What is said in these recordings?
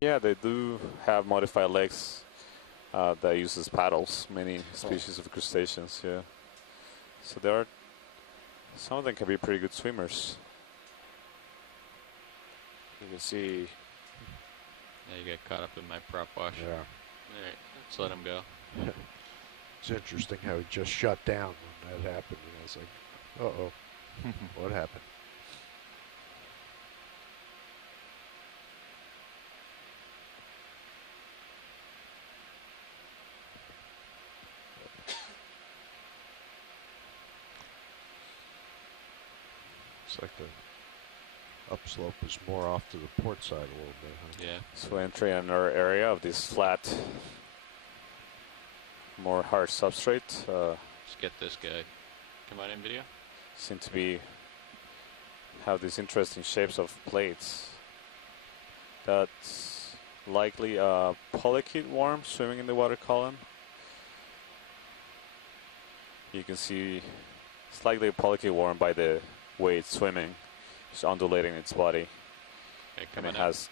Yeah, they do have modified legs that uses paddles, many species of crustaceans, yeah. So there are, some of them can be pretty good swimmers. You can see. Yeah, you got caught up in my prop wash. Yeah. All right, let's let him go. It's interesting how he just shut down when that happened. And I was like, uh-oh, what happened? It's like the upslope is more off to the port side a little bit, huh? Yeah. So entering another area of this flat, more hard substrate. Let's get this guy. Come on in, video. Seem to be have these interesting shapes of plates. That's likely a polychaete worm swimming in the water column. You can see it's likely a polychaete worm by the way it's swimming. It's undulating its body. Okay, And it has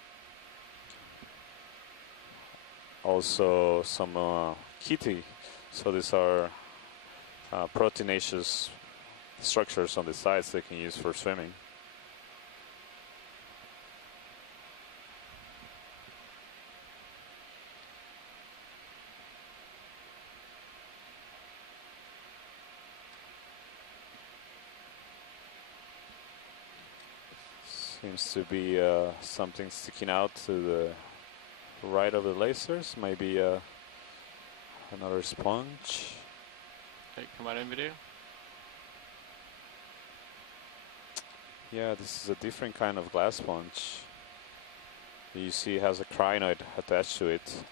also some chaetae. So these are proteinaceous structures on the sides they can use for swimming. Seems to be something sticking out to the right of the lasers. Maybe another sponge. Okay, come on in, video. Yeah, this is a different kind of glass sponge. You see it has a crinoid attached to it.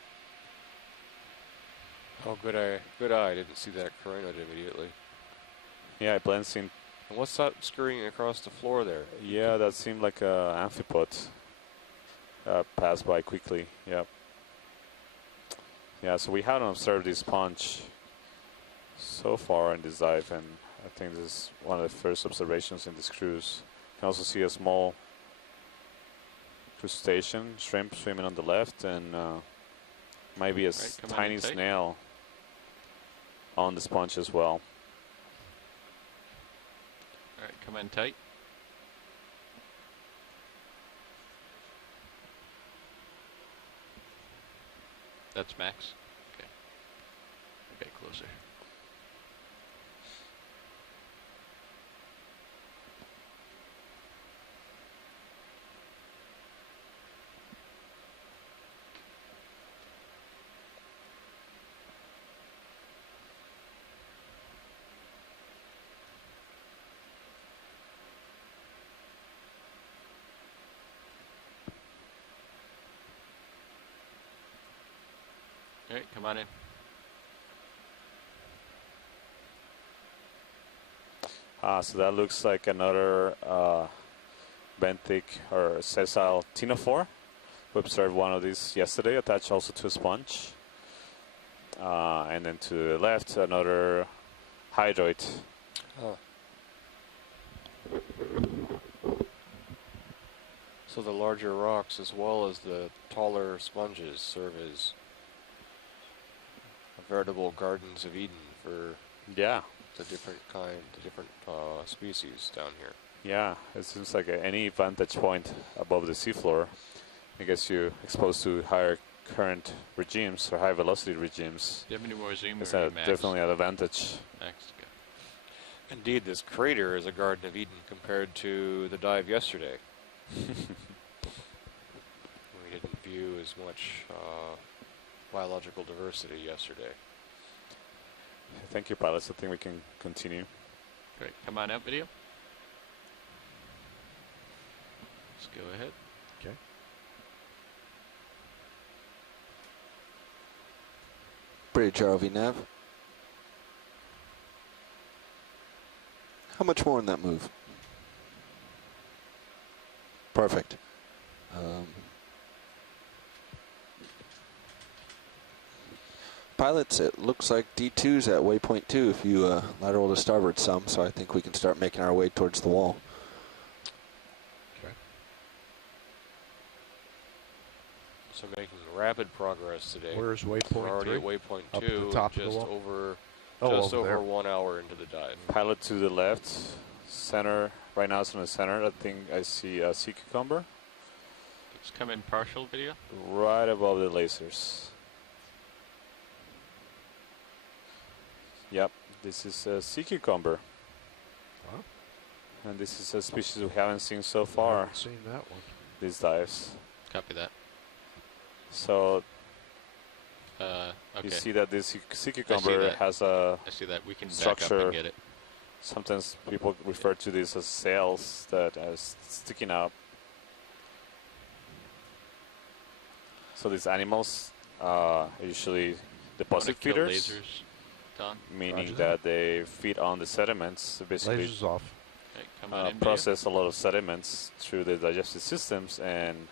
Oh, good eye. Good eye. I didn't see that crinoid immediately. Yeah, it blends in. And what's that scurrying across the floor there? Yeah, that seemed like an amphipod. Passed by quickly, yep. Yeah, so we haven't observed this sponge so far in this dive, and I think this is one of the first observations in this cruise. You can also see a small crustacean, shrimp swimming on the left, and maybe a tiny snail on the sponge as well. All right, come in tight. That's Max. Okay. Okay, closer. All right, come on in. So that looks like another benthic or sessile ctenophore. We observed one of these yesterday, attached also to a sponge. And then to the left, another hydroid. Oh. So the larger rocks as well as the taller sponges serve as veritable gardens of Eden for Yeah. the different species down here. Yeah, it seems like any vantage point above the seafloor, I guess you're exposed to higher current regimes or high velocity regimes. Do you have any more zoom? It's definitely an advantage. Next. Indeed, this crater is a Garden of Eden compared to the dive yesterday. We didn't view as much biological diversity yesterday. Thank you, pilots. I think we can continue. Great. Come on out, video. Let's go ahead. Okay. Bridge ROV nav. How much more in that move? Perfect. Pilots, it looks like D2's at waypoint 2 if you lateral to starboard some, so I think we can start making our way towards the wall. Okay. So making rapid progress today. Where's We're waypoint already 3? at waypoint Up at 2, the top of the just wall? over Oh, just over over there. 1 hour into the dive. Pilot to the left, center. Right now it's in the center. I think I see a sea cucumber It's come in partial video. right above the lasers. Yep, this is a sea cucumber. Wow. And this is a species we haven't seen so I far, haven't seen that one. these dives. Copy that. So Okay. you see that this sea cucumber that. has a, I see that. We can back up structure. and get it. sometimes people refer to this as sails that are sticking up. So these animals are usually Wanna deposit kill feeders, lasers, Don. meaning Roger that they feed on the sediments, so basically Lasers off. Okay, come on in. Video. process a lot of sediments through the digestive systems and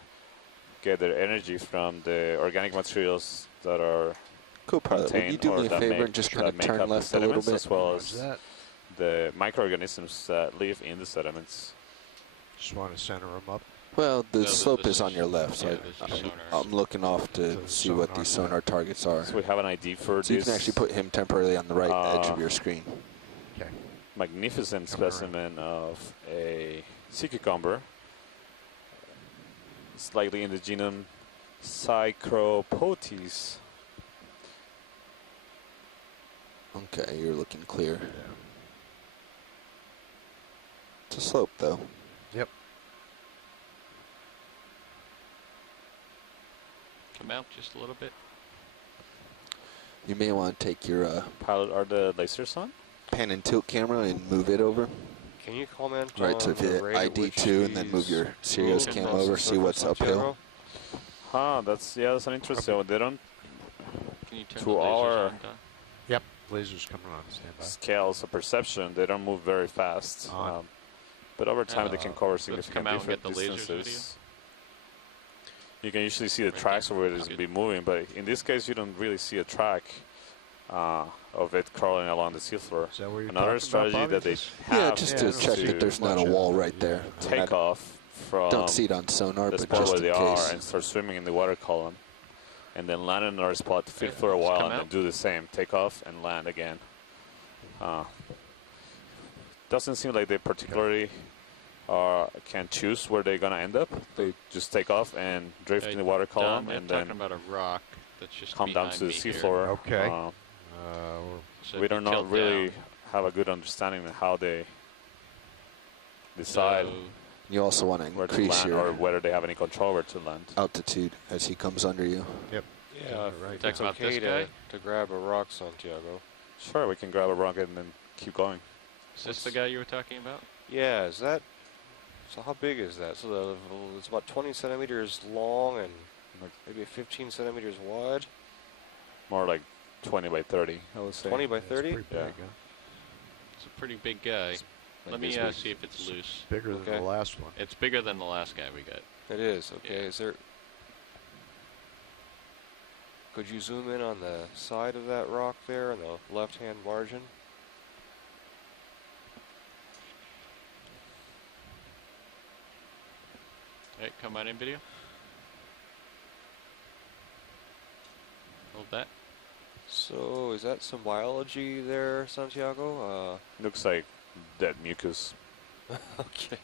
get their energy from the organic materials that are Cool, pilot. Would you contained do or me a that favor make, and just that kind of make turn up the left a little sediments, bit? as well Roger as that. the microorganisms that live in the sediments. Just want to center them up. Well, the No, slope this is on your left, so yeah, this is sonar. I'm looking off to To the see what sonar. these sonar targets are. So we have an ID for So you this can actually put him temporarily on the right edge Uh, of your screen. Okay. magnificent Coming around. specimen of a sea cucumber, slightly in the genome Psychropotes. Okay, you're looking clear. It's a slope, though. Yep. Come out just a little bit. You may want to take your Pilot, are the lasers on? pan and tilt camera and move it over. Can you comment Right, on so if you the hit rate at which ID2 and then move these your Sirius move cam across over, the see what's surface of uphill. Santiago? That's an interesting one. They don't Can you turn To the lasers our- on, Don? Yep. Lasers coming on. Stand by. scales of perception. They don't move very fast. On. But over time, they can cover let's significant come out and different get the lasers distances. You can usually see the Right tracks there. of where it's Good. be moving, but in this case, you don't really see a track of it crawling along the seafloor. Is that what you're Another talking about, strategy Bobby? that they Just have Yeah, just Yeah, I to don't check see that there's not a much of wall it, right yeah. there. take off from Don't see it on sonar, the but spot just where in they are case. and start swimming in the water column, and then land in another spot to feed for a let's while come and then out. do the same, take off and land again. Doesn't seem like they particularly can choose where they're gonna end up. They just take off and drift in the water column Don, and they're then talking about a rock that's just come down behind to the me here. seafloor. Okay. Uh, So we if you don't know tilt really down, have a good understanding of how they decide so You also want to where to increase land or your whether they have any control where to land. altitude as he comes under you. Yeah, right. if it's Talk about okay this to grab a rock, Santiago. Sure, we can grab a rocket and then keep going. is this the guy you were talking about? Yeah, is that? So how big is that? So it's about 20 centimeters long and maybe 15 centimeters wide. More like 20 by 30, I would say. 20 by That's 30. pretty Yeah. big, huh? It's a pretty big guy. Let Like me this big. see if it's loose. Bigger than Okay. the last one. It's bigger than the last guy we got. It is. Okay. Yeah. Is there? Could you zoom in on the side of that rock there on the left-hand margin? All right, come on in video. Hold that. So is that some biology there, Santiago? Looks like dead mucus. Okay.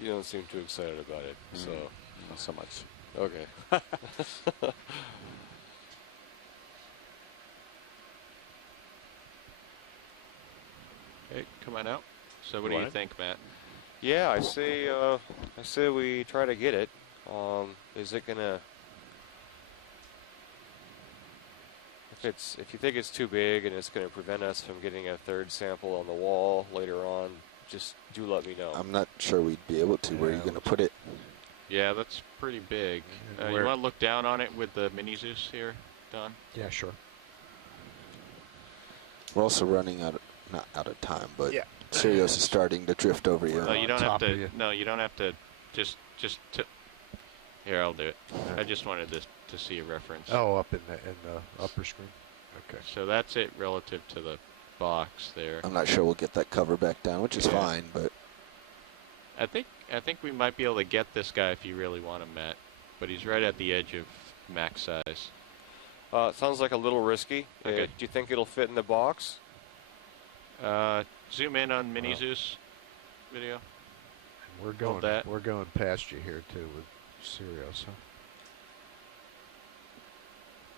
You don't seem too excited about it. So Not so much. okay. Okay, come on out. So what You do you want it? think, Matt? Yeah, I say we try to get it. Is it gonna? If you think it's too big and it's gonna prevent us from getting a third sample on the wall later on, just do let me know. I'm not sure we'd be able to. Where are you Yeah, going to put it? Yeah, that's pretty big. And You where- want to look down on it with the mini Zeus here, Don? Yeah, sure. We're also running not out of time, but Yeah. Sirius is starting to drift over you. No, you on don't have top of to. you. No, you don't have to. Just. Here, I'll do it. I just wanted to see a reference. Oh, up in the upper screen. Okay. So that's it relative to the box there. I'm not sure we'll get that cover back down, which is Yeah. fine, but I think we might be able to get this guy if you really want him, Matt. But he's right at the edge of max size. Sounds like a little risky. Okay. Do you think it'll fit in the box? Zoom in on Mini Wow. Zeus video. We're Hold going. that. We're going past you here too with Sirius. Huh?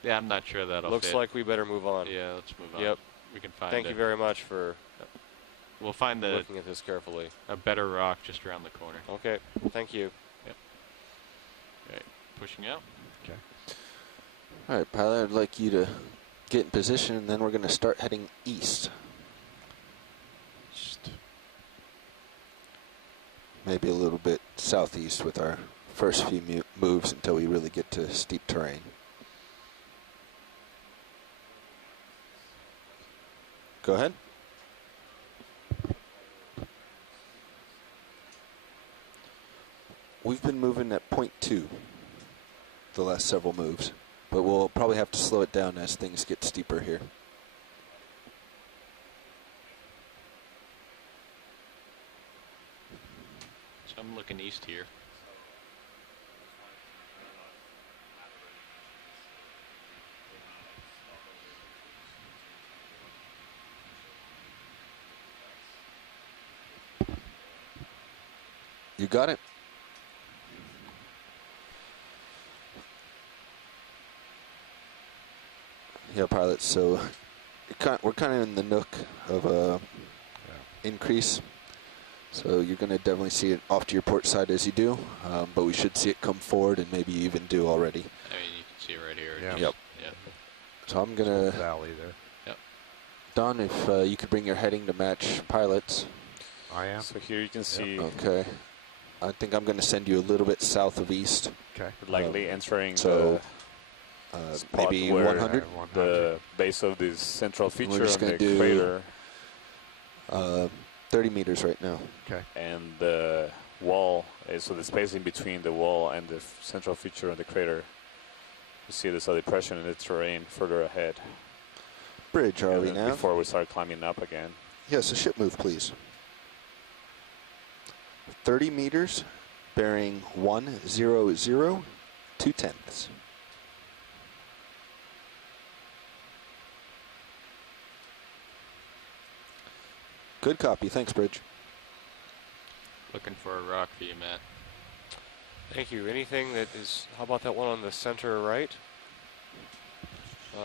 Yeah, I'm not sure that'll Looks fit. like we better move on. Yeah, let's move on. Yep. We can find Thank you very much for We'll find looking at this carefully. a better rock just around the corner. Okay. Thank you. Okay, pushing out. Okay. All right, pilot, I'd like you to get in position, and then we're going to start heading east. Maybe a little bit southeast with our first few moves until we really get to steep terrain. Go ahead. We've been moving at 0.2 the last several moves, but we'll probably have to slow it down as things get steeper here. So I'm looking east here. You got it? Yeah, pilot, so we're kind of in the nook of a increase. So you're going to definitely see it off to your port side as you do, but we should see it come forward and maybe even do already. I mean, you can see it right here. Yeah. Just- Yep. Yep. So I'm going to, Valley there. Don, if you could bring your heading to match pilots. I am. So here you can see Okay. I think I'm going to send you a little bit south of east. Okay. likely entering So spot maybe where 100. the base of this central feature just on the gonna do- crater 30 meters right now. Okay. and the wall is, so the space in between the wall and the central feature of the crater. You see there's a depression in the terrain further ahead. Bridge, are And we then now? before we start climbing up again. Yes, a ship move, please. 30 meters, bearing 100, 2/10. Good copy. Thanks, Bridge. Looking for a rock for you, Matt. Thank you. Anything that is, how about that one on the center right?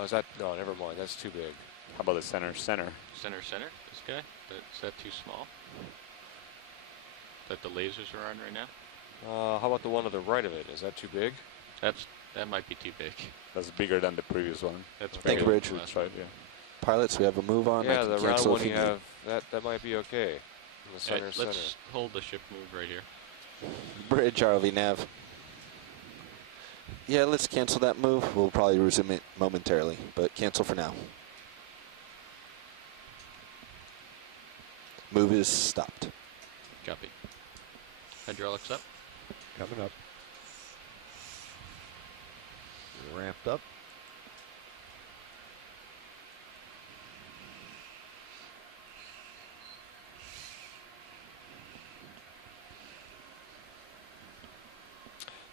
Is that, no, never mind. That's too big. How about the center? Center. This guy. Is that too small? That the lasers are on right now? How about the one to the right of it? Is that too big? That might be too big. That's bigger than the previous one. That's Thank you, bigger Bridge. than the That's last right, one. yeah. Pilots, we have a move on. I Yeah, can the round cancel one if you need. have, that might be okay. In the center, Alright, let's hold the ship move right here. Bridge, ROV nav. Yeah, let's cancel that move. We'll probably resume it momentarily, but cancel for now. Move is stopped. Copy. Hydraulics up. Coming up. Ramped up.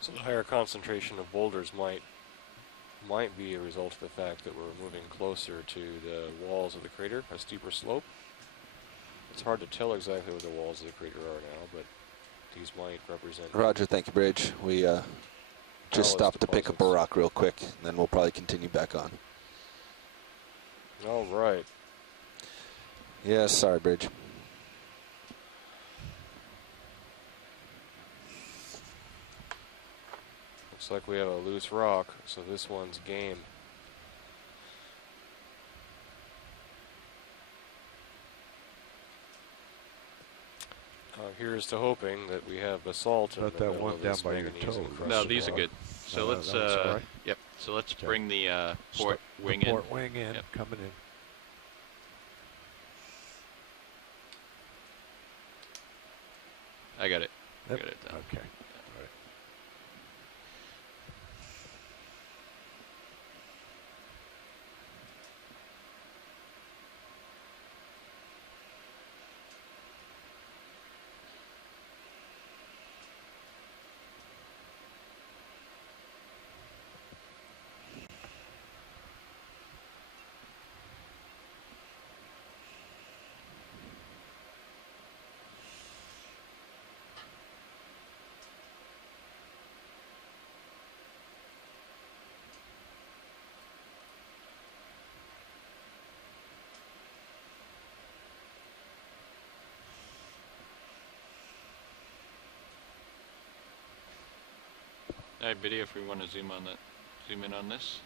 So the higher concentration of boulders might be a result of the fact that we're moving closer to the walls of the crater, a steeper slope. It's hard to tell exactly where the walls of the crater are now, but these might represent. Roger, thank you, Bridge. We just Talus stopped to pick up a deposits. rock real quick, and then we'll probably continue back on. All right. Yeah, sorry, Bridge. Looks like we have a loose rock, so this one's game. Here's to hoping that we have basalt in About the that middle one of down this by your manganese toe. encrusted No, these are rock. good. So No, let's that's all right. yep. So let's Okay. bring the port Stop wing the in. port wing in. Yep. Coming in. I got it. Yep. I got it done. Okay. Alright, video if we want to zoom in on this.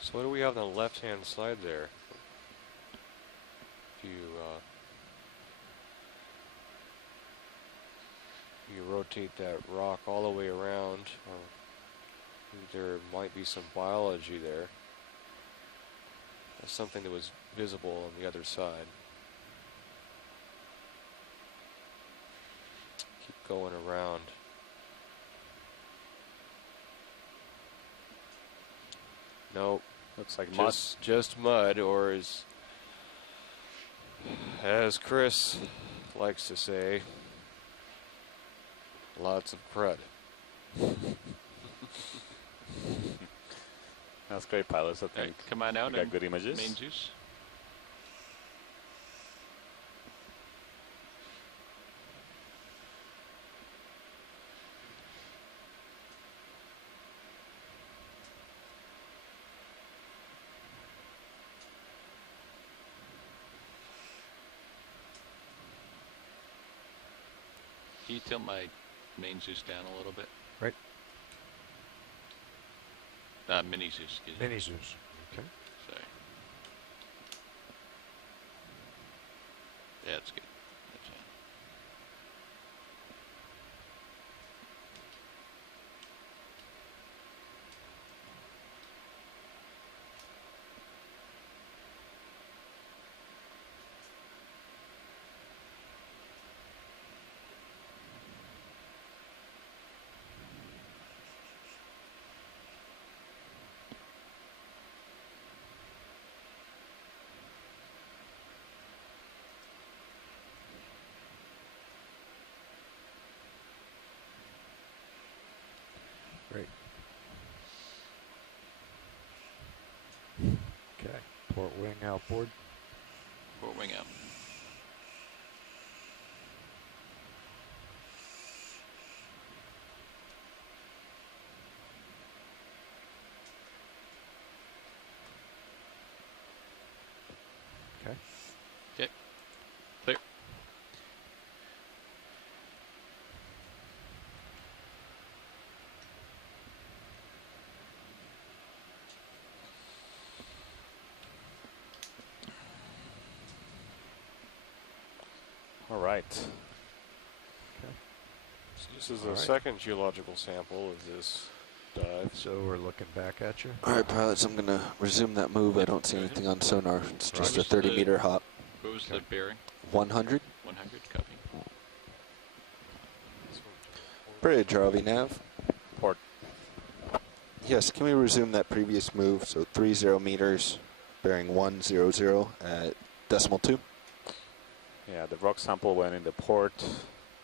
So what do we have on the left-hand side there? If you rotate that rock all the way around, there might be some biology there. That's something that was visible on the other side. Keep going around. Nope. Looks like mud. Just mud, or as Chris likes to say, lots of crud. That's great, pilots. I think. Alright, come on out We got and good images. main juice. Can you tilt my main Zeus down a little bit? Right. Mini Zeus, excuse me. Mini Zeus. Okay. Sorry. Yeah, that's good. That's fine. Great. Okay. Port wing outboard. Port wing out. Okay. Okay. Clear. All right. So this is All the right. second geological sample of this dive. So we're looking back at you. All right, pilots, I'm going to resume that move. I don't see anything on sonar. It's just a Roger. 30-meter hop. What was Okay. the bearing? 100. 100, copy. Bridge, ROV nav. Port. Yes, can we resume that previous move? So 30 meters, bearing 100 at decimal 2. Yeah, the rock sample went in the port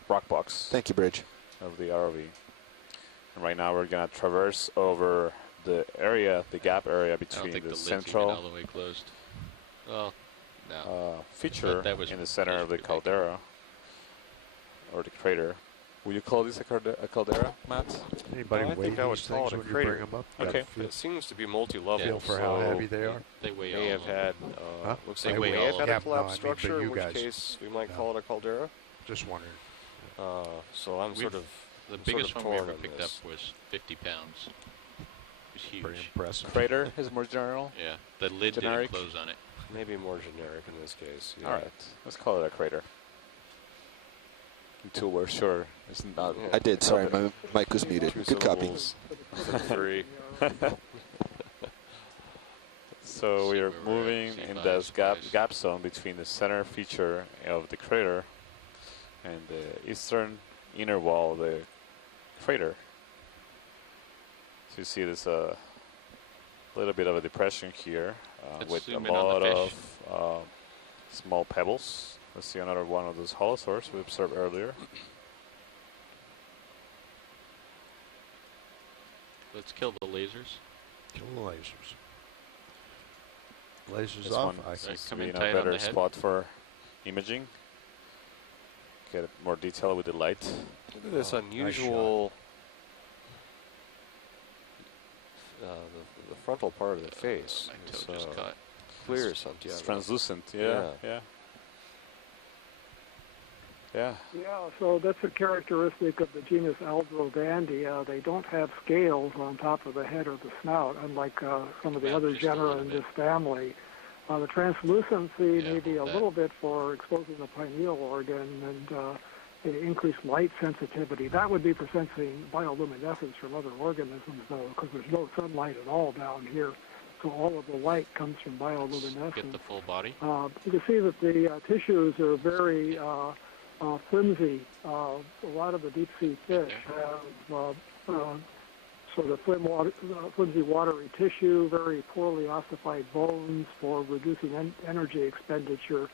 rock box Thank you, Bridge. of the ROV. And right now we're going to traverse over the area, the gap area I don't between think the the lid's even central all the way closed. Well, no. feature that was- in the center that of the was pretty big. caldera, or the crater. Would you call this a caldera, Matt? Anybody I weigh think I would these call things it a when you crater. bring them up? Got a Okay. feel- It seems to be multi-level. Feel for how so heavy they are? They weigh May all have of them. had, Huh? looks They like it weigh may all have of had them. a collapsed Yeah, no, I mean, structure, but in you which guys- case we might no. call it a caldera. Just wondering. So I'm sort We've- of The sort biggest of one we torn ever on picked this. up was 50 pounds. It was huge. Pretty impressive. Crater is more general. Yeah, the lid Generic. didn't close on it. maybe more generic in this case. Yeah. All right, let's call it a crater. Until we're sure it's not. Yeah. I did. Sorry, my mic was muted. Two Good copy. syllables, 3. So See we are where we're at, moving see in if this I gap surprise. zone between the center feature of the crater and the eastern inner wall of the crater. So you see there's a little bit of a depression here Let's with a zoom in on lot the of fish. small pebbles. Let's see another one of those holosaurs we observed earlier. Let's kill the lasers. Kill the lasers. Lasers This off. one I seems to come be in in a tight on better the head. spot for imaging. Get more detail with the light. Look at this Oh, nice unusual, the frontal part of the face. My It's, toe just caught. clear or something. It's Yeah, translucent, yeah, Yeah. yeah. Yeah. Yeah, so that's a characteristic of the genus Aldrovandea. They don't have scales on top of the head or the snout, unlike some of the other Just a genera little in bit. this family. The translucency Yeah, may be a hold that. little bit for exposing the pineal organ and increased light sensitivity. That would be for sensing bioluminescence from other organisms, though, because there's no sunlight at all down here. So all of the light comes from bioluminescence. Get the full body. You can see that the tissues are very flimsy. A lot of the deep sea fish have sort of flimsy watery tissue, very poorly ossified bones for reducing energy expenditure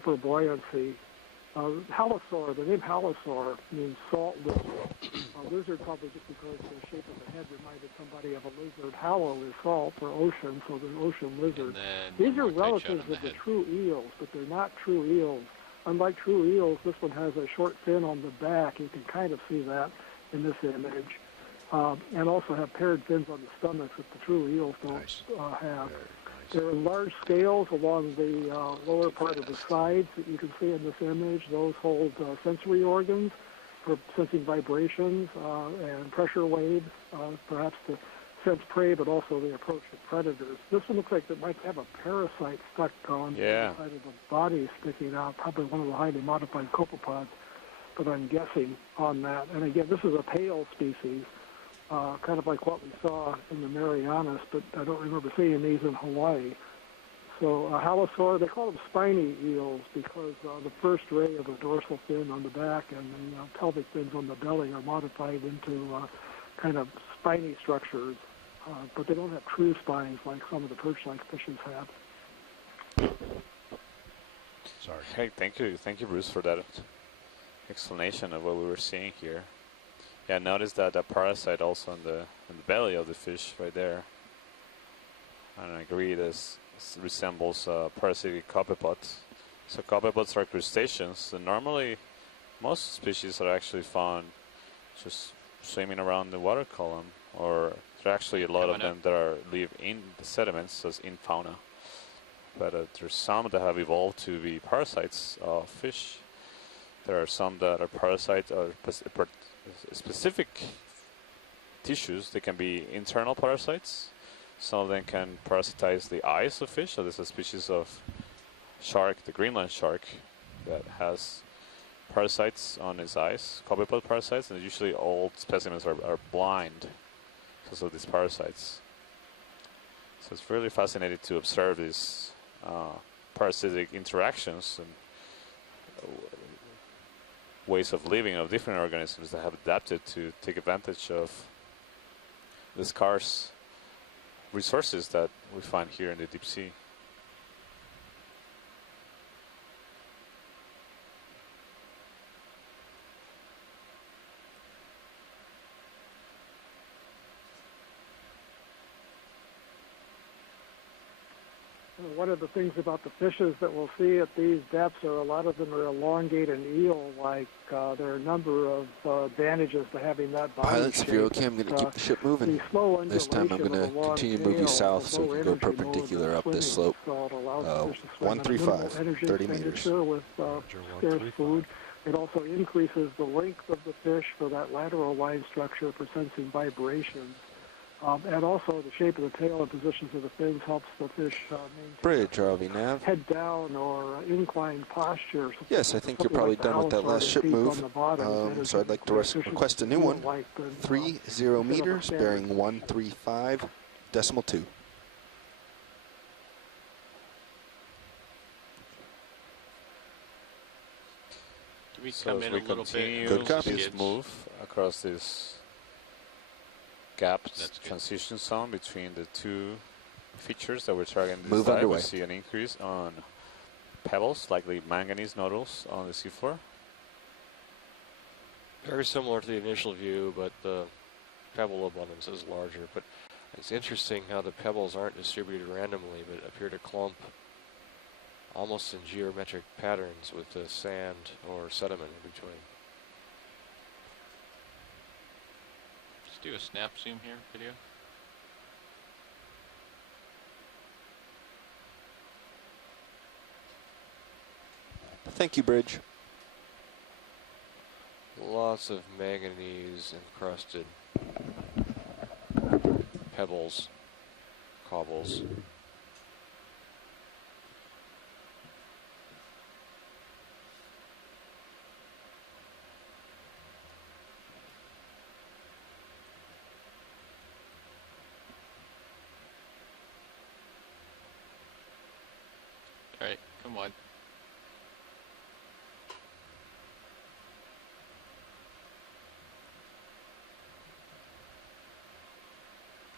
for buoyancy. Halosaur, the name halosaur means salt lizard. Lizard probably just because the shape of the head reminded somebody of a lizard. Hallow is salt for ocean, so the ocean lizard. And then These are one more tight shot relatives on the of the head. true eels, but they're not true eels. Unlike true eels, this one has a short fin on the back. You can kind of see that in this image. And also have paired fins on the stomach that the true eels don't Nice. have. Very There are large scales along the lower part of the sides that you can see in this image. Those hold sensory organs for sensing vibrations and pressure waves, perhaps to sense prey, but also the approach of predators. This one looks like it might have a parasite stuck on the side of the body sticking out, probably one of the highly modified copepods, but I'm guessing on that. And again, this is a pale species. Kind of like what we saw in the Marianas, but I don't remember seeing these in Hawaii. So halosaur, they call them spiny eels because the first ray of the dorsal fin on the back and the pelvic fins on the belly are modified into kind of spiny structures, but they don't have true spines like some of the perch-like fishes have. Sorry. Hey, thank you, Bruce, for that explanation of what we were seeing here. Yeah, notice that parasite also in the belly of the fish right there. And I agree, this resembles parasitic copepods. So copepods are crustaceans, and normally most species are actually found just swimming around the water column, or there are actually a lot of them that live in the sediments, as in fauna. But there's some that have evolved to be parasites of fish. There are some that are parasites or specific tissues. They can be internal parasites. Some of them can parasitize the eyes of fish. So there's a species of shark, the Greenland shark, that has parasites on its eyes, copepod parasites, and usually all specimens are blind because of these parasites. So it's really fascinating to observe these parasitic interactions and ways of living of different organisms that have adapted to take advantage of the scarce resources that we find here in the deep sea. One of the things about the fishes that we'll see at these depths are a lot of them are elongate and eel-like. There are a number of advantages to having that body Pilots, if you're shape. okay, I'm going to keep the ship moving. The slow This time I'm undulation going of to a long continue to move you tail south with so we low can go energy mode perpendicular of up this swimming, slope. so it allows the fish to swim at a 135, minimal energy 30 meters. expenditure with scarce food. It also increases the length of the fish for that lateral line structure for sensing vibrations. And also the shape of the tail and positions of the fins helps the fish maintain Bridge, ROV nav. head down or inclined posture. Yes, I think you're Something probably like the done with that halosaur last ship feeds move. on the bottom is So I'd like to energy request a new one. 30 meters, bearing 135.2. Do we So come as in we a little continue bit? Good copy. this Skids. move across this gapped That's good. transition zone between the two features that we're targeting this Move dive, underway. we see an increase on pebbles, likely manganese nodules on the seafloor. Very similar to the initial view, but the pebble abundance is larger. But it's interesting how the pebbles aren't distributed randomly, but appear to clump almost in geometric patterns with the sand or sediment in between. Let's do a snap zoom here, video. Thank you, Bridge. lots of manganese encrusted pebbles, cobbles. All right, come on.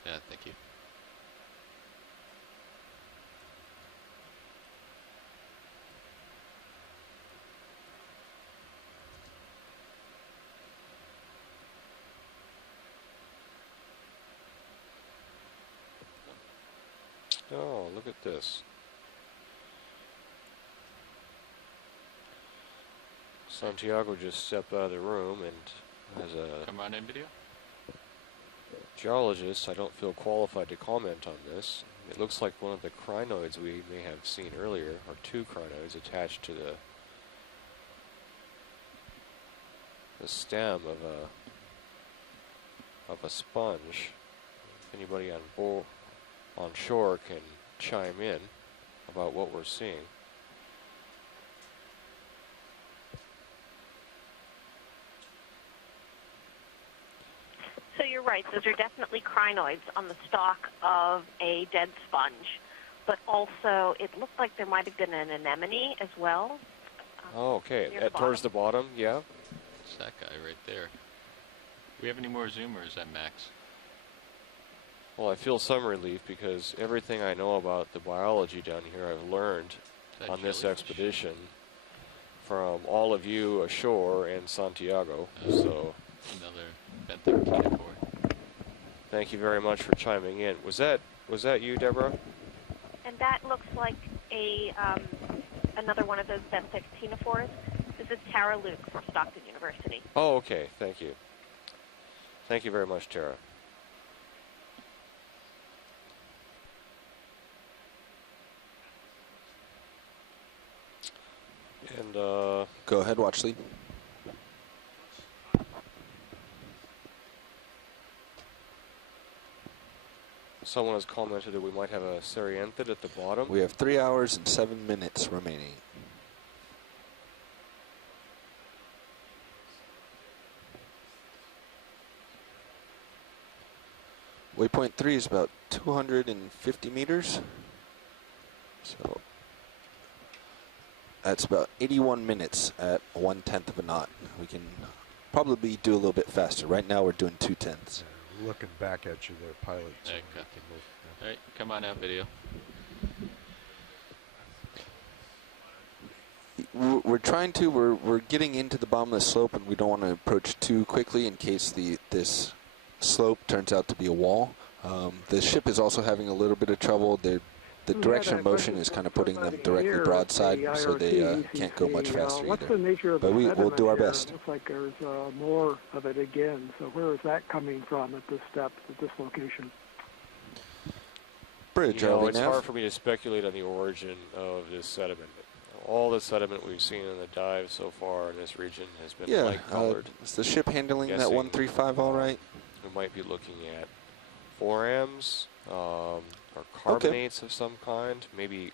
Yeah, thank you. Oh, look at this. Santiago just stepped out of the room, and as a Come on in, video. geologist, I don't feel qualified to comment on this. It looks like one of the crinoids we may have seen earlier, or two crinoids attached to the stem of a sponge. If anybody on shore can chime in about what we're seeing. So you're right. Those are definitely crinoids on the stalk of a dead sponge. But also, it looked like there might have been an anemone as well. Oh, okay. Near the Towards the bottom, yeah. It's that guy right there. Do we have any more zoom, or is that max? Well, I feel some relief because everything I know about the biology down here I've learned Is that on this jellyfish? expedition from all of you ashore and Santiago. So Another benthic ctenophore. thank you very much for chiming in. Was that you, Deborah? And that looks like a another one of those benthic ctenophores. This is Tara Luke from Stockton University. Oh, okay. Thank you. Thank you very much, Tara. And Go ahead, watch lead. someone has commented that we might have a Serianthid at the bottom. We have 3 hours and 7 minutes remaining. Waypoint 3 is about 250 meters. So that's about 81 minutes at 1/10 of a knot. We can probably do a little bit faster. Right now we're doing 2/10. Looking back at you there, pilot. There you go. we can move, yeah. All right, come on out, video. We're trying to, we're getting into the bottom of the slope, and we don't want to approach too quickly in case this slope turns out to be a wall. The ship is also having a little bit of trouble. The direction of motion is kind of putting them directly broadside, so they can't go much faster What's either. the nature of But the we'll sediment do our here? best. It looks like there's more of it again. So where is that coming from at this step, at this location? Bridge, You know, ROV it's nav. hard for me to speculate on the origin of this sediment. All the sediment we've seen in the dive so far in this region has been Yeah, light-colored. is the ship handling that Guessing. 135 all right? We might be looking at forams or carbonates of some kind, maybe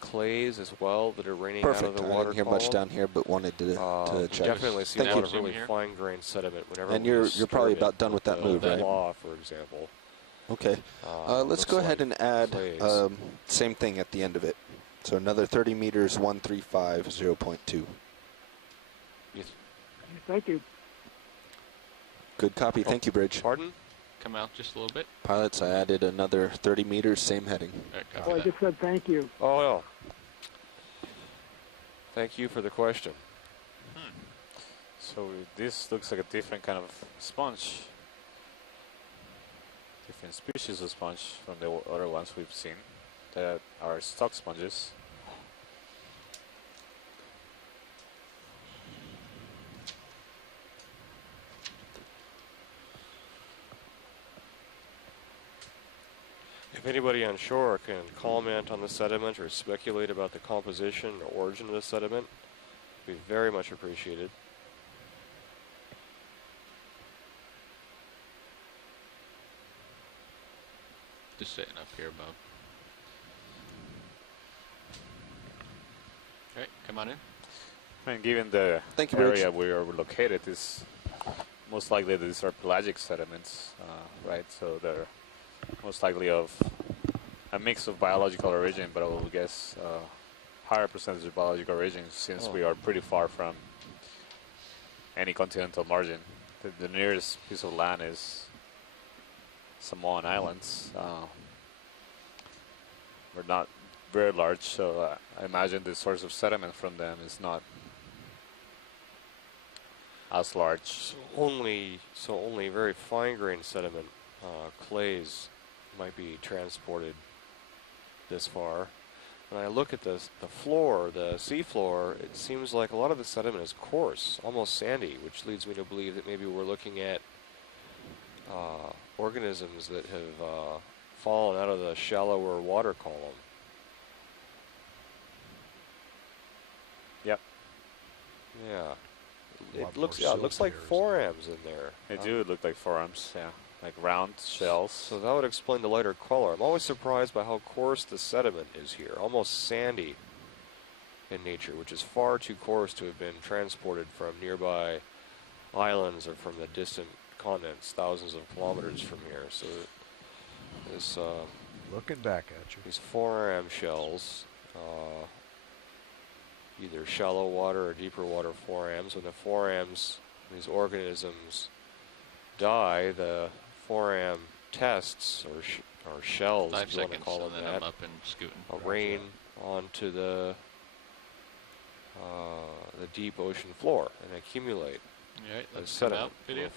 clays as well that are raining out of Perfect. the I water didn't hear column. much down here, but wanted to You check. definitely see Thank a you. lot of really Here. fine-grained sediment whenever And we you're disturb probably it about done with that move, the right? law, for example. Okay. Let's Looks go ahead like and add clays. same thing at the end of it. So another 30 meters, 135, 0.2. Thank you. Good copy. Thank you, Bridge. Pardon? Come out just a little bit. Pilots, I added another 30 meters, same heading. All right, copy Well, I that. just said thank you. Oh, no. Thank you for the question. So this looks like a different kind of sponge. Different species of sponge from the other ones we've seen that are stock sponges. If anybody on shore can comment on the sediment or speculate about the composition or origin of the sediment, it'd be very much appreciated. Just sitting up here above. Alright, come on in. I mean, given the Thank you, area Rich. where we're located, is most likely these are pelagic sediments, right? So they're most likely of a mix of biological origin, but I will guess higher percentage of biological origin since we are pretty far from any continental margin. The nearest piece of land is Samoan Islands. We're not very large, so I imagine the source of sediment from them is not as large. So only very fine-grained sediment, clays, might be transported this far. When I look at the floor, the sea floor, it seems like a lot of the sediment is coarse, almost sandy, which leads me to believe that maybe we're looking at organisms that have fallen out of the shallower water column. Yep. Yeah. Lot It looks more it looks silt like here, isn't it? forams in there. They do look like forearms, yeah, like round shells. So that would explain the lighter color. I'm always surprised by how coarse the sediment is here, almost sandy in nature, which is far too coarse to have been transported from nearby islands or from the distant continents, thousands of kilometers from here. So this Looking back at you. these foram shells, either shallow water or deeper water forams. When the forams, these organisms, die, the foram tests or shells, 5 if you want to seconds, call and them then I'm that, up and scooting. rain onto the deep ocean floor and accumulate Alright, as let's come sediment. out. Video. We'll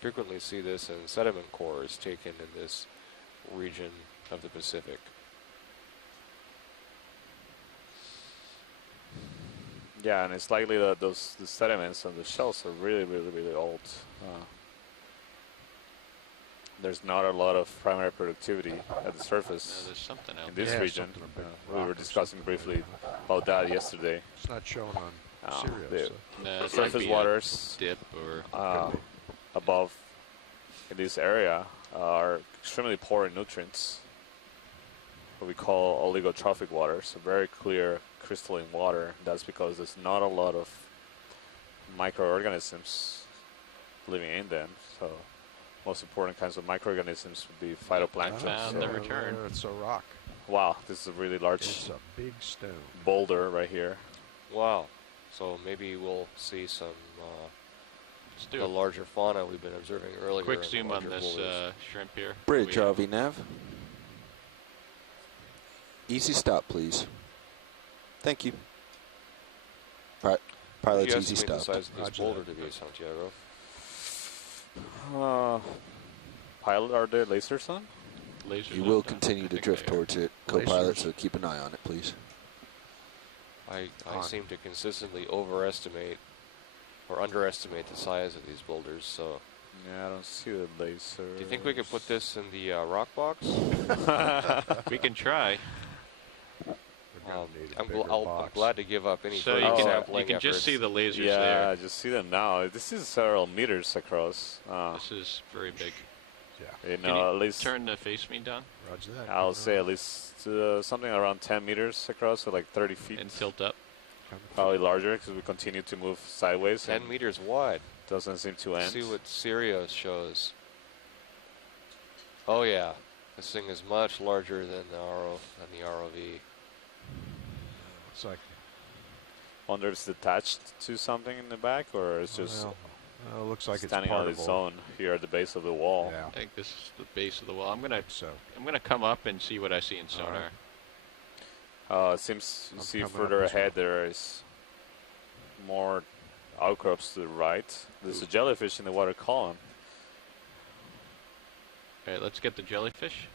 frequently see this in sediment cores taken in this region of the Pacific. Yeah, and it's likely that the sediments and the shells are really, really, really old. There's not a lot of primary productivity at the surface There's something out in there. this Yeah, region. something, a big We rock were or discussing something. briefly about that yesterday. It's not shown on Oh, Sirius. the- so- No, it might Surface be a waters dip or above in this area are extremely poor in nutrients. What we call oligotrophic water, so very clear crystalline water. That's because there's not a lot of microorganisms living in them. So most important kinds of microorganisms would be phytoplankton. found the return. It's a rock. Wow, this is a really large It's a big stone. boulder right here. Wow. So maybe we'll see some let's do the a larger fauna we've been observing earlier. quick in the zoom on larger this boulders. shrimp here. Bridge, We- ROV nav. Easy stop, please. Thank you. What Pilot's do you easy estimate the stop. size of this Roger boulder that. to be, Santiago? Pilot, are there lasers on? lasers You up will there? continue I to think drift they are. towards it, co-pilot, Lasers. so keep an eye on it, please. I On. seem to consistently overestimate or underestimate the size of these boulders. So, Yeah, I don't see the laser. do you think we could put this in the rock box? We can try. We're gonna need a I'm bigger I'm box. glad to give up any So further you sampling can just efforts. see the lasers Yeah, there. I just see them now. This is several meters across. This is very big. Yeah, You Can know, you at least turn the face me down roger that. I'll Keep it say on. at least something around 10 meters across, so like 30 feet. and tilt up. Probably larger because we continue to move sideways. 10 and meters wide. doesn't seem to end. See what Sirius shows. Oh yeah, this thing is much larger than the ROV. It's like, Wonder if it's attached to something in the back, or it's just well, it looks like it's standing part on of its a- own here at the base of the wall. Yeah, I think this is the base of the wall. I'm so gonna come up and see what I see in sonar. It seems you I'm see coming up further as ahead well. there is more outcrops to the right. There's a jellyfish in the water column. All right, let's get the jellyfish.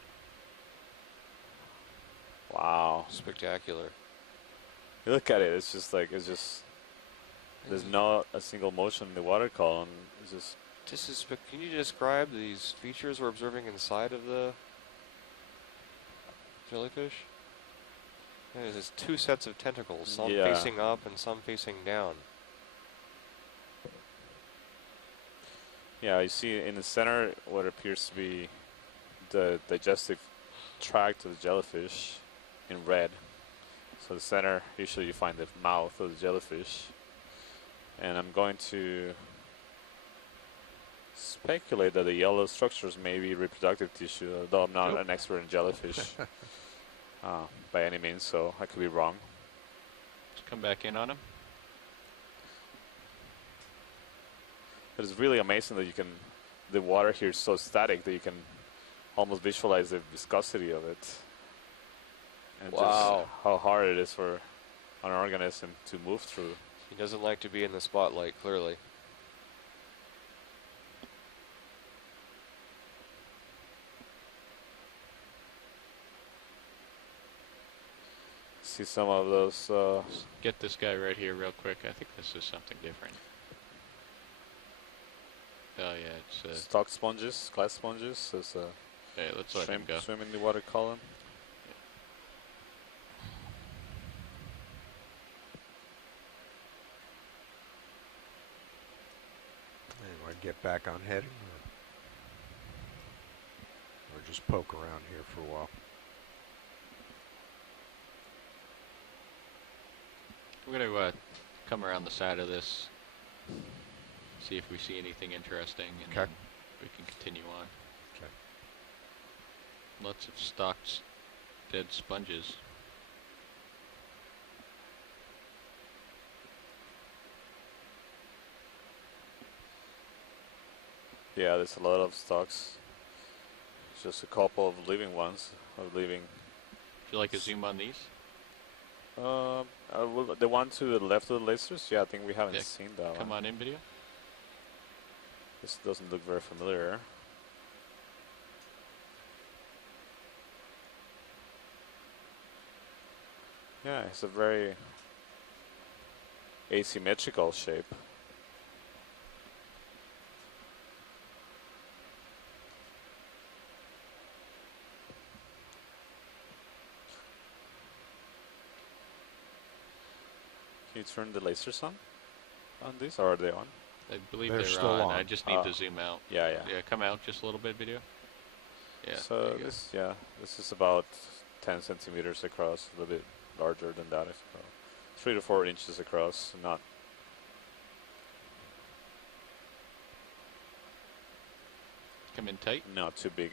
Wow. Spectacular. You look at it, it's just like, there's not a single motion in the water column. It's just, This is. Can you describe these features we're observing inside of the jellyfish? Yeah, there's two sets of tentacles, some Yeah. facing up and some facing down. yeah, you see in the center what appears to be the digestive track to the jellyfish in red. So the center, usually you find the mouth of the jellyfish. And I'm going to speculate that the yellow structures may be reproductive tissue, although I'm not an expert in jellyfish by any means, so I could be wrong. Let's come back in on him. But it's really amazing that you can, the water here is so static that you can almost visualize the viscosity of it. And just how hard it is for an organism to move through. He doesn't like to be in the spotlight, clearly. See some of those. Get this guy right here real quick. I think this is something different. Oh yeah, it's stock sponges, glass sponges. There's a hey, let's let him go. Swim in the water column. Anyway, get back on heading, or just poke around here for a while. We're going to come around the side of this, see if we see anything interesting, and then we can continue on. Okay. Lots of stocked dead sponges. Yeah, there's a lot of stocks. Just a couple of living ones. Would you like a zoom on these? The one to the left of the lasers? Yeah, I think we haven't seen that one. Come on in, video. This doesn't look very familiar. Yeah, it's a very asymmetrical shape. Can you turn the lasers on these, or are they on? I believe They're they're still on. I just need to zoom out. Yeah. Yeah, come out just a little bit, video. Yeah. So this is about 10 centimeters across, a little bit larger than that. 3 to 4 inches across, not. Come in tight. Not too big.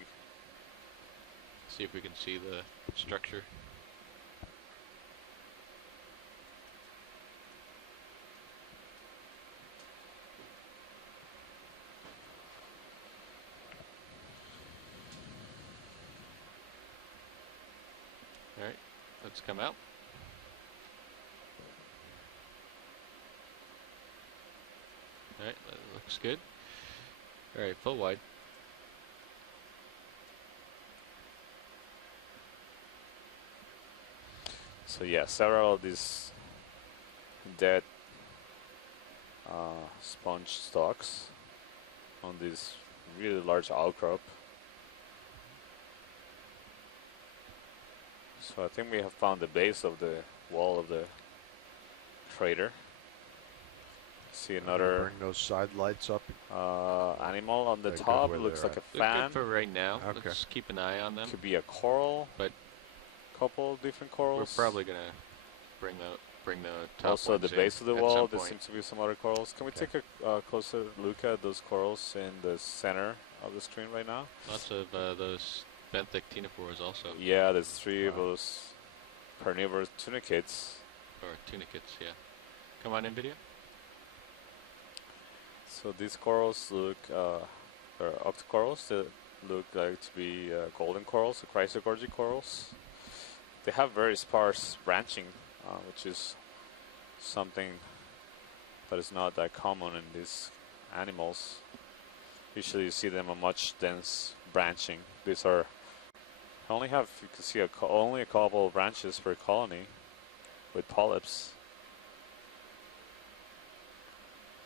See if we can see the structure. Alright, let's come out. Alright, that looks good. Alright, full wide. So yeah, several of these dead sponge stalks on this really large outcrop. So I think we have found the base of the wall of the crater. See another Bring those side lights up. animal on the They're good top. where It looks they're like a They're fan. good for right now. Okay. Let's keep an eye on them. Could be a coral, But couple of different corals. we're probably gonna bring the top Also at the ones base in of the at wall, some there point. seems to be some other corals. Can we take a closer look at those corals in the center of the screen right now? Lots of those benthic ctenophores also, Yeah, there's 3 of those carnivorous tunicates. or tunicates. Yeah. Come on in, video. So these corals look, or octocorals, they look like to be golden corals, or chrysogorgic corals. They have very sparse branching, which is something that is not that common in these animals. Usually you see them a much dense branching. These are, you can see only a couple of branches per colony with polyps.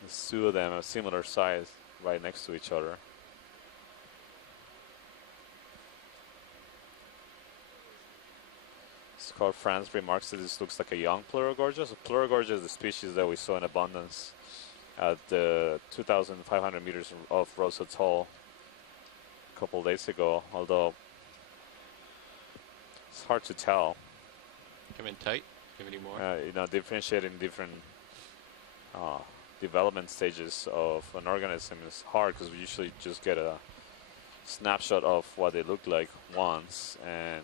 There's 2 of them of similar size right next to each other. Scott Franz remarks that this looks like a young Pleurogorgia. Pleurogorgia is the species that we saw in abundance at the 2,500 meters of Rosa Atoll a couple days ago, although it's hard to tell. Come in tight. Give any more. You know, differentiating different development stages of an organism is hard because we usually just get a snapshot of what they look like once, and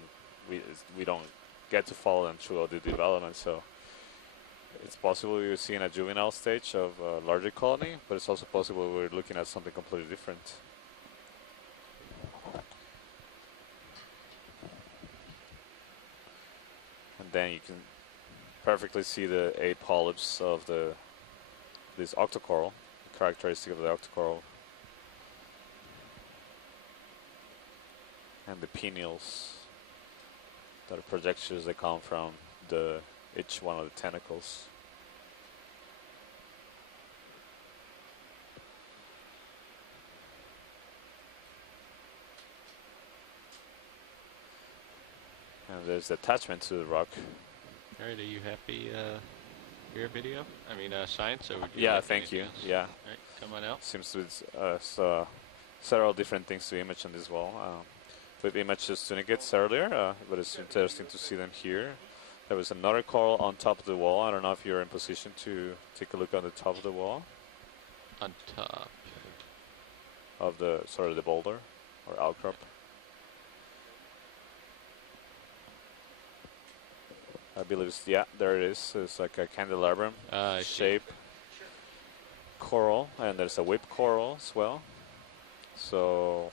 we don't get to follow them throughout the development. So it's possible we're seeing a juvenile stage of a larger colony, but it's also possible we're looking at something completely different. And then you can perfectly see the 8 polyps of this octocoral, characteristic of the octocoral. And the pineals that are projections that come from each one of the tentacles. And there's the attachment to the rock. Alright, are you happy for your video? I mean, science? Or would you Yeah, like thank you. anything else? Yeah. Alright, come on out. Seems to be several different things to image on this wall. We've imaged the tunicates earlier, but it's interesting to see them here. There was another coral on top of the wall. I don't know if you're in position to take a look on the top of the wall. On top. Of the, the boulder or outcrop. I believe it's, yeah, there it is. It's like a candelabrum shape coral, and there's a whip coral as well. So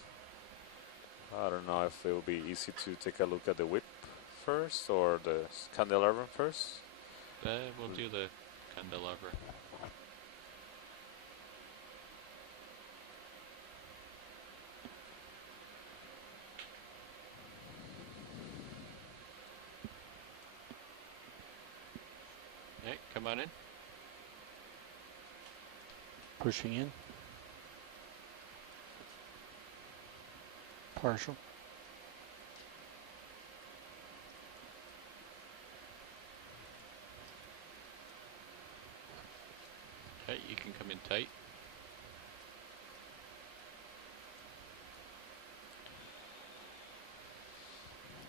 I don't know if it will be easy to take a look at the whip first or the candelabrum first. We'll do the candelabra. Alright, come on in. Pushing in. Partial. Okay, you can come in tight.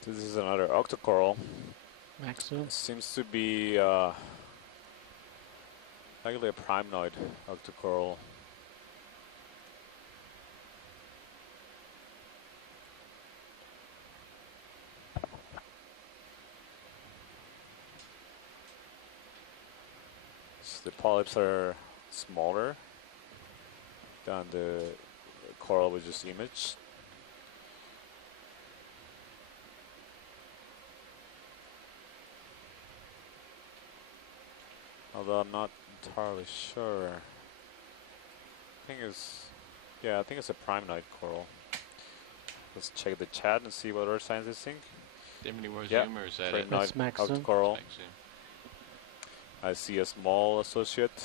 This is another octocoral. Maximum. Seems to be likely a primenoid octocoral. The polyps are smaller than the coral we just imaged. Although I'm not entirely sure. I think it's a primenoid coral. Let's check the chat and see what other scientists think. Do you have any more zoom, or is that it? That's maximum. Octocoral. Thanks, zoom. I see a small associate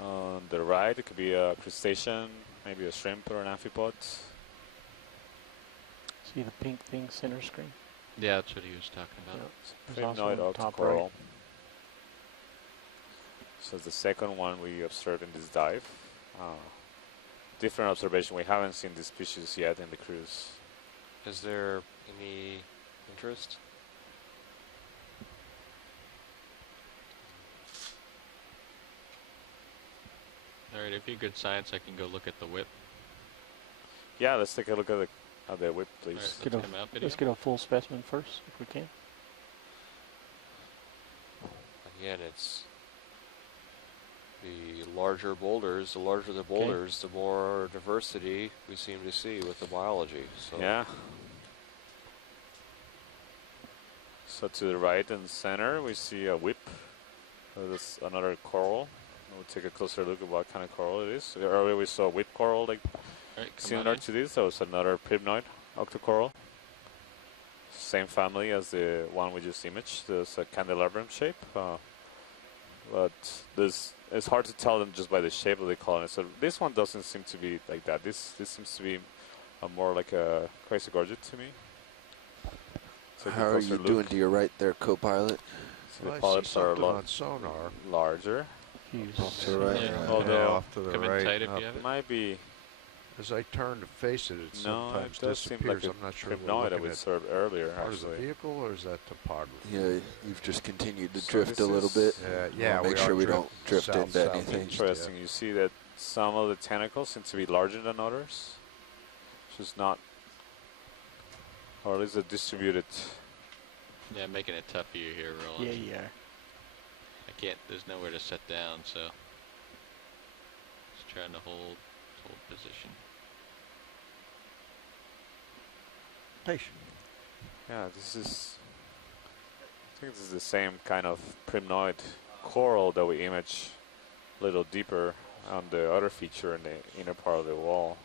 on the right. It could be a crustacean, maybe a shrimp or an amphipod. See the pink thing center screen? Yeah, that's what he was talking about. Yep. There's also Primenoid on the top octocoral. right. So it's the second one we observed in this dive. Different observation. We haven't seen this species yet in the cruise. Is there any interest? Alright, if you're good science, I can go look at the whip. Yeah, let's take a look at the whip, please. Alright, Get let's a- come out video. Let's get a full specimen first, if we can. Again, it's the larger boulders, the larger the boulders, the more diversity we seem to see with the biology. So Yeah. So to the right and center, we see a whip. There's another coral. We'll take a closer look at what kind of coral it is. Earlier we saw a whip coral, like Alright, come on similar in. to this. That was another primenoid octocoral. Same family as the one we just imaged. There's a candelabrum shape. But it's hard to tell them just by the shape of the colony. So this one doesn't seem to be like that. This seems to be more like a crazy gorget to me. Take a How are closer you look. doing to your right there, co-pilot? So the Well, I see polyps are a something lot on sonar. larger. Fuse. Off to the right. Yeah. Although off to the Come in right. tight if up you have It it. might be As I turn to face it, it No, sometimes it does seem disappears. like I'm not sure. Primnoid that we observed earlier, part of the actually. vehicle, or is that topography? Yeah, you've just continued to So drift this a little is- bit. Yeah, Make we sure are we don't drift south, into anything. southeast, Interesting. You see that some of the tentacles seem to be larger than others, which is not, or at least a distributed. Yeah, making it tough for you here, Roland. Yeah, you are. I can't, there's nowhere to set down, so just trying to hold position. Patient. Yeah, this is. I think this is the same kind of primnoid coral that we image a little deeper on the other feature in the inner part of the wall.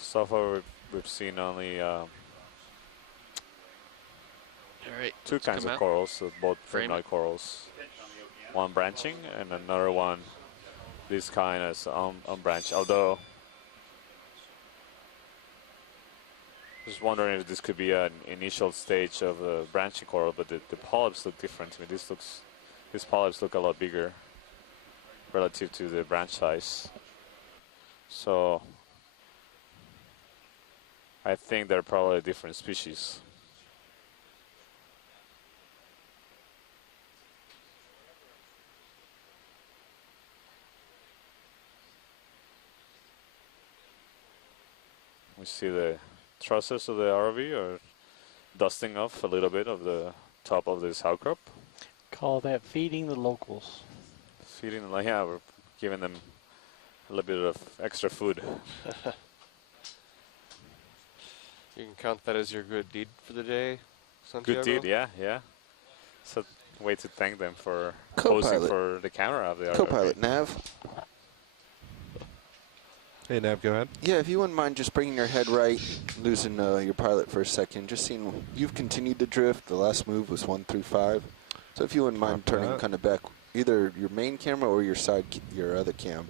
So far, we've seen only All right, two let's kinds come of out. corals, so both Frame primnoid it. corals. One branching and another one, this kind is unbranched. Although, just wondering if this could be an initial stage of a branching coral, but the polyps look different to me. These polyps look a lot bigger relative to the branch size. So I think they're probably different species. We see the trusses of the ROV are dusting off a little bit of the top of this outcrop. Call that feeding the locals. Feeding, like, yeah, we're giving them a little bit of extra food. You can count that as your good deed for the day, Santiago? Good deed, yeah, yeah. It's a way to thank them for posing Co-pilot. for the camera of the ROV. Co-pilot Nav. Hey, Nav, go ahead. Yeah, if you wouldn't mind just bringing your head right, losing your pilot for a second. Just seeing you've continued to drift. The last move was 1 through 5. So if you wouldn't mind Copy turning that. kind of back, either your main camera or your your other cam,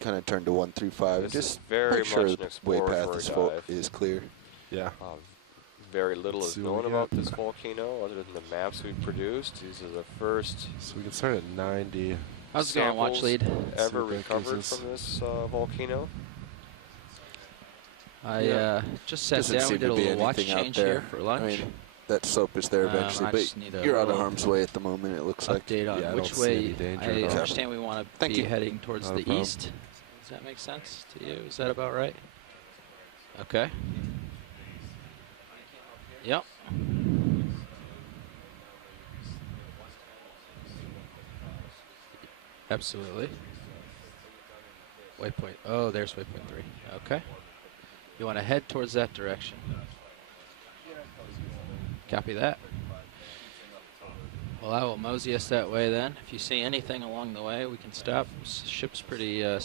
kind of turn to 1 through 5. This just is very make sure much an the way path exploratory dive. is clear. Yeah. Very little is See what we known about got. this volcano other than the maps we've produced. These are the first So we can start at 90. How's it going, watch samples lead? ever See what that gives recovered us. from this volcano. I just sat Doesn't down. We seem did a to be little watch anything out change there. here for lunch. I mean, that slope is there eventually, I but just need a you're out of little harm's way at the moment, it looks like. update on Yeah, I which don't see way. any danger I at all. understand we want to Thank be you. heading towards Not a the problem. east. Does that make sense to you? Is that about right? Okay. Yep. Absolutely. Waypoint. Oh, there's waypoint 3. Okay. You want to head towards that direction. Copy that. Well, I will mosey us that way then. If you see anything along the way, we can stop. Ship's pretty the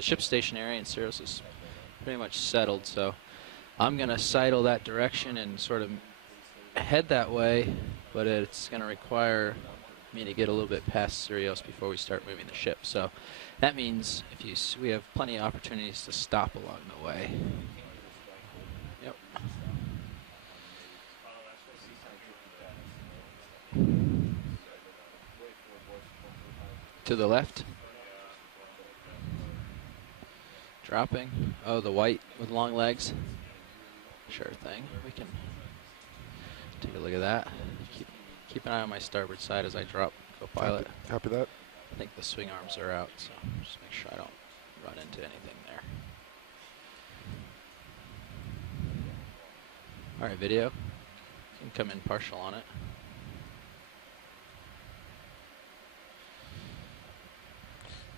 ship's stationary, and Cirrus is pretty much settled. So I'm gonna sidle that direction and sort of head that way, but it's gonna require me to get a little bit past Sirius before we start moving the ship. So that means if you we have plenty of opportunities to stop along the way. Yep. To the left. Dropping. Oh, the white with long legs. Sure thing. We can take a look at that. Keep an eye on my starboard side as I drop co-pilot. Copy that. I think the swing arms are out, so just make sure I don't run into anything there. All right, video. You can come in partial on it.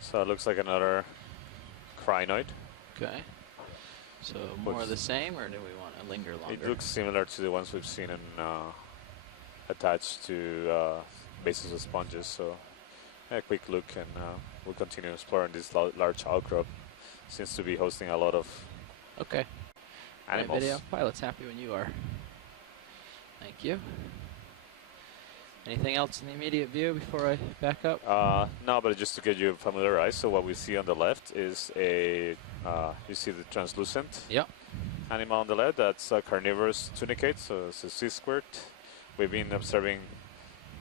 So it looks like another crinoid. Okay. So more of the same, or do we want to linger longer? It looks similar to the ones we've seen in, attached to bases of sponges. So a quick look, and we'll continue exploring this large outcrop. Seems to be hosting a lot of Okay. All right, animals. video. Pilot's happy when you are. Thank you. Anything else in the immediate view before I back up? No, but just to get you familiarized, so what we see on the left is a, you see the translucent Yep. animal on the left. That's a carnivorous tunicate, so it's a sea squirt. We've been observing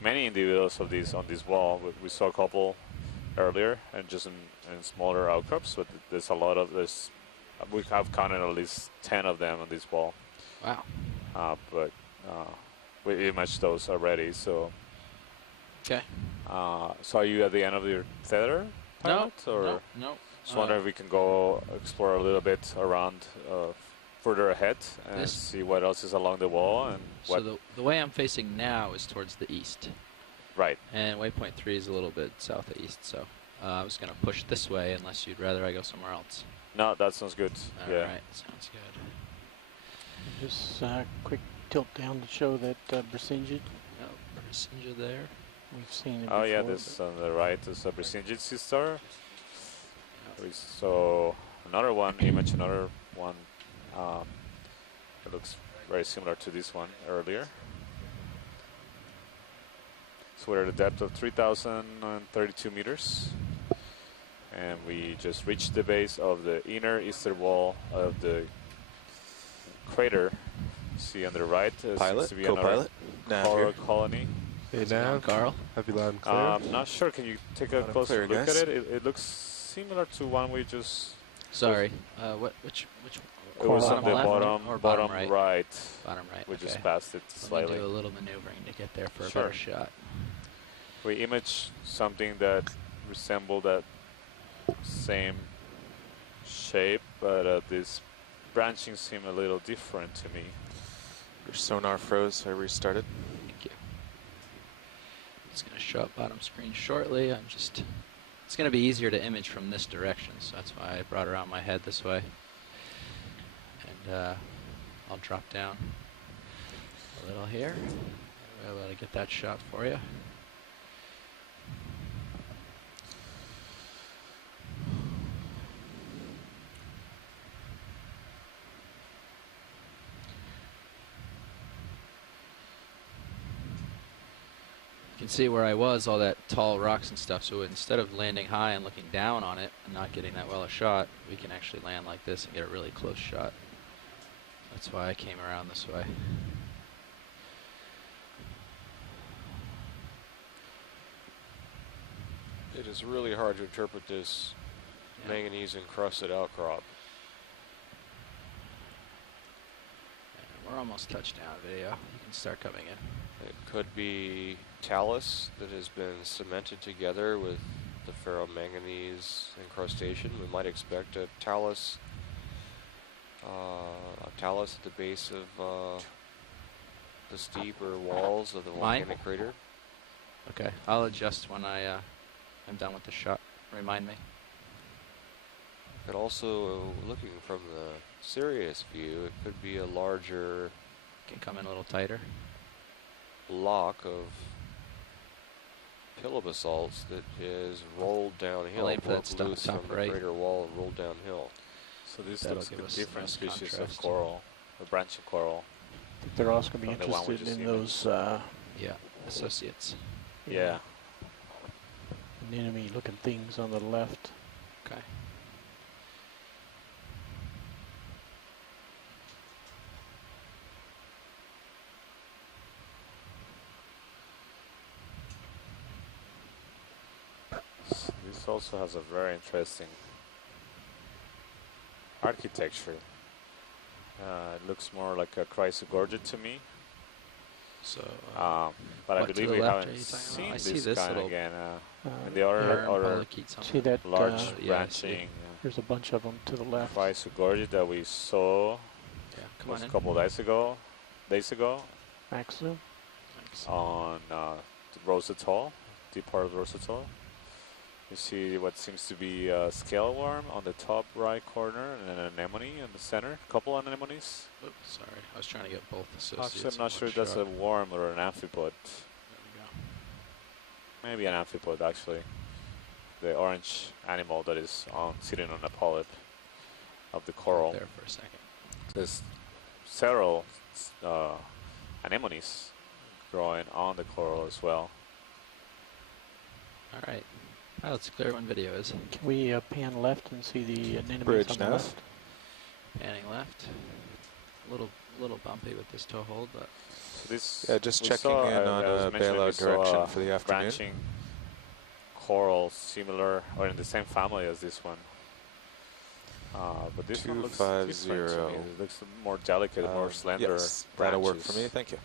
many individuals of these on this wall. We saw a couple earlier, and just in smaller outcrops. But there's a lot of this. We have counted at least 10 of them on this wall. Wow. But we imaged those already. So. Okay. So are you at the end of your tether? No. Pilot, or No. just wondering if we can go explore a little bit around further ahead and This- see what else is along the wall and So what. the way I'm facing now is towards the east. Right. And waypoint 3 is a little bit south of east, so I was going to push this way unless you'd rather I go somewhere else. No, that sounds good. All yeah. right, sounds good. Just quick tilt down to show that Brasingid. Oh, Brasingid there. We've seen it Oh before. yeah, this on the right is a Brasingid sea star. We saw another one, image another one. It looks very similar to this one earlier. So we're at a depth of 3,032 meters. And we just reached the base of the inner eastern wall of the crater. See on the right, Pilot? seems to be Co-pilot? another Nav coral here. colony. Hey, Nav. Carl? Have you loud and clear? I'm not sure. Can you take a Loud and closer clear, look guys. at it? It looks similar to one we just. Sorry. Which It was on the left bottom, or bottom right? right. Bottom right. We okay. just passed it Let me slightly. do a little maneuvering to get there for a Sure. better shot. We imaged something that resembled that same shape, but this branching seemed a little different to me. Your sonar froze. I restarted. Thank you. It's going to show up bottom screen shortly. It's going to be easier to image from this direction, so that's why I brought around my head this way. And I'll drop down a little here. I'll be able to get that shot for you. You can see where I was, all that tall rocks and stuff, so instead of landing high and looking down on it and not getting that well a shot, we can actually land like this and get a really close shot. That's why I came around this way. It is really hard to interpret this manganese encrusted outcrop. We're almost touchdown video. You can start coming in. It could be talus that has been cemented together with the ferromanganese incrustation. We might expect a talus at the base of the steeper walls of the volcanic crater. Okay, I'll adjust when I'm done with the shot. Remind me. And also, looking from the Sirius view, it could be a larger Can come in a little tighter. block of pillow basalts that is rolled downhill, I'll aim for that broke loose top from the right. crater wall and rolled downhill. So this That'll looks give like us a different nice species contrast. of coral, a branching coral. I think they're also going to be From the one we interested just in imaged. those Yeah, associates. Yeah. anemone-looking things on the left. Okay. This also has a very interesting architecture. It looks more like a chrysogorgia to me. So, but I what to believe the we left are haven't you talking about? seen I see this this kind little again. Uh, And the other, polychaete see that large yeah, I see. branching there's a bunch of them to the left. chrysogorgia that we saw Yeah, come was on a in. couple days ago Maxim. Thanks. on the Rose Atoll, deep part of Rose Atoll. You see what seems to be a scale worm on the top right corner and an anemone in the center. A couple anemones. Oops, sorry. I was trying to get both associates. Actually, I'm not in sure one if that's shot. a worm or an amphipod. There we go. Maybe an amphipod, actually. The orange animal that is sitting on a polyp of the coral. There for a second. There's several anemones growing on the coral as well. All right. Oh, it's clear when video is. Can we pan left and see the anemones Bridge on the nav. left? Panning left. Little bumpy with this toe hold, but So this Yeah, just we checking saw, in on as a mentioned, we bailout saw direction a for the afternoon. branching coral similar or in the same family as this one. But this one looks different to me. 250. It looks more delicate, more slender. Yes, that'll work for me. Thank you.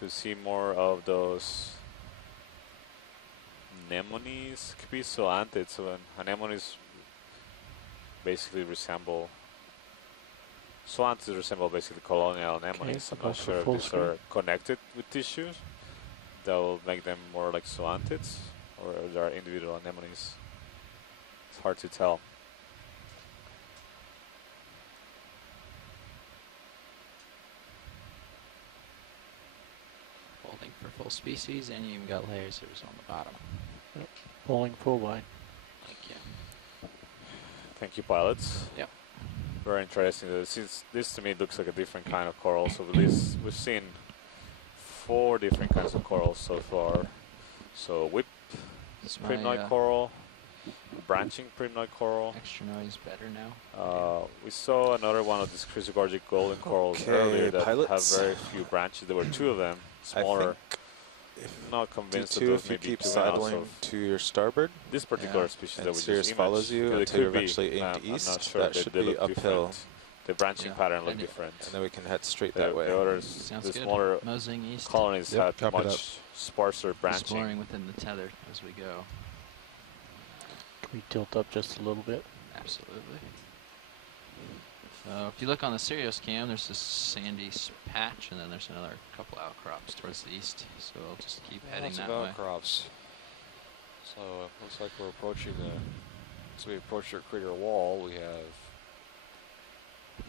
To see more of those anemones, could be zoanthids. So anemones basically resemble, zoanthids resemble basically colonial anemones. I'm not sure if these are connected with tissues that will make them more like zoanthids, or they are individual anemones. It's hard to tell. Holding for full species, and you even got lasers on the bottom. Yep. Pulling full wide. Thank you. Thank you, pilots. Yep. Very interesting. This to me looks like a different kind of coral. So at least we've seen 4 different kinds of corals so far. So whip primnoid coral, branching primnoid coral. Extra noise better now. We saw another one of these chrysogorgic golden corals earlier that have very few branches. There were 2 of them, smaller. I'm not convinced that D2, those if may you be keep 2 sidling to your starboard, this particular species that we just Sirius imaged, follows you it until you're could be. eventually aimed I'm not east, sure. that should they be look uphill. different. The branching pattern look different. And then we can head straight that way. The others, Sounds the good. smaller Moseying east. colonies had much sparser branching. Exploring within the tether as we go. Can we tilt up just a little bit? Absolutely. So if you look on the Sirius cam, there's this sandy patch, and then there's another couple outcrops towards the east. So we'll just keep heading Lots that of way. outcrops. So it looks like we're approaching the. As we approach our crater wall, we have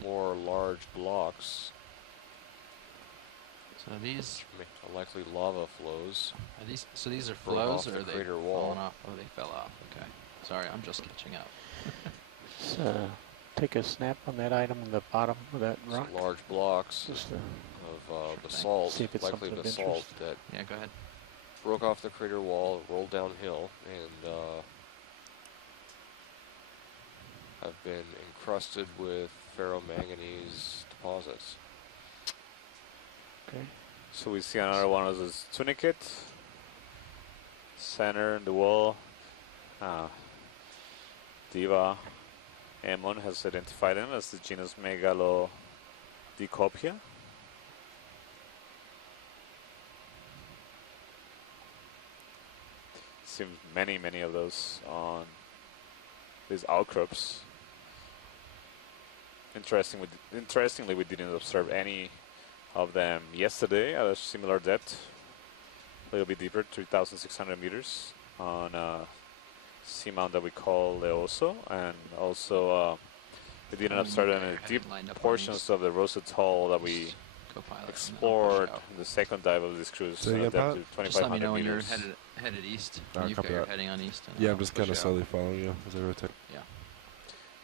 more large blocks. So these likely lava flows. are these. So these are broke flows, off or the are they crater wall. falling off? Oh, they fell off. Okay. Sorry, I'm just catching up. So take a snap on that item in the bottom of that rock. Some large blocks Just of basalt, See if it's likely something of basalt interest. that Yeah, go ahead. broke off the crater wall, rolled downhill, and have been encrusted with ferromanganese deposits. Okay. So we see another one of those tunicate. Center in the wall. Diva Amon has identified him as the genus Megalodicopia. See many of those on these outcrops. Interestingly, we didn't observe any of them yesterday at a similar depth, a little bit deeper, 3,600 meters, on a seamount that we call Leoso, and also we didn't observe any deep portions of the Rosatoll that we explored in the second dive of this cruise. So again, depth to Just let me 2,500 know when you're meters. headed east. Alright, When you've got copy your that. heading on east. And Yeah, I'll I'm just push kind of out. slowly following you as I rotate. Yeah.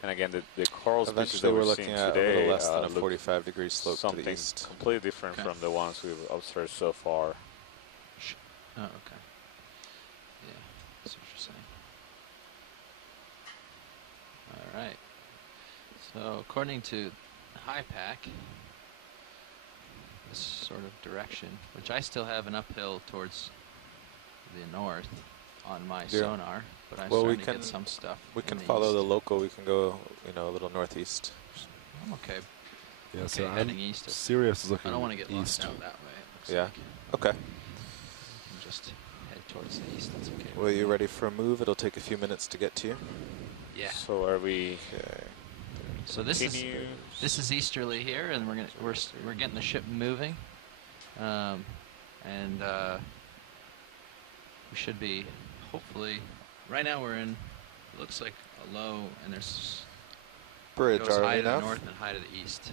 And again, the coral species Eventually that we're we're looking seeing at a today little less than a look 45-degree slope to something the east. completely different Okay. from the ones we've observed so far. Oh, okay. Yeah, that's what you're saying. All right. So according to HiPAC, this sort of direction, which I still have an uphill towards the north on my sonar, but I'm starting to get some stuff. We in can the follow east. the local. We can go, a little northeast. I'm okay. Yeah, Okay, so heading I'm east. Sirius is looking I don't want to get lost east. out that way. It looks Yeah. like. Okay. We can just head towards the east. That's okay. Well, you ready for a move? It'll take a few minutes to get to you. Yeah. So are we? Okay. So this is easterly here, and we're getting the ship moving, and we should be hopefully. Right now we're in. It looks like a low, and there's Bridge, goes are high we to the enough? north and high to the east.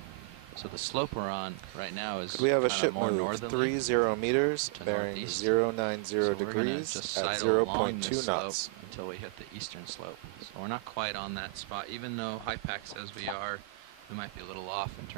So the slope we're on right now is. Could we have a kinda ship more move northerly 30 meters, to bearing northeast. 090 So we're gonna degrees just at sidle along 0.2 this slope knots? until we hit the eastern slope. So we're not quite on that spot, even though HiPAC says we are. We might be a little off in terms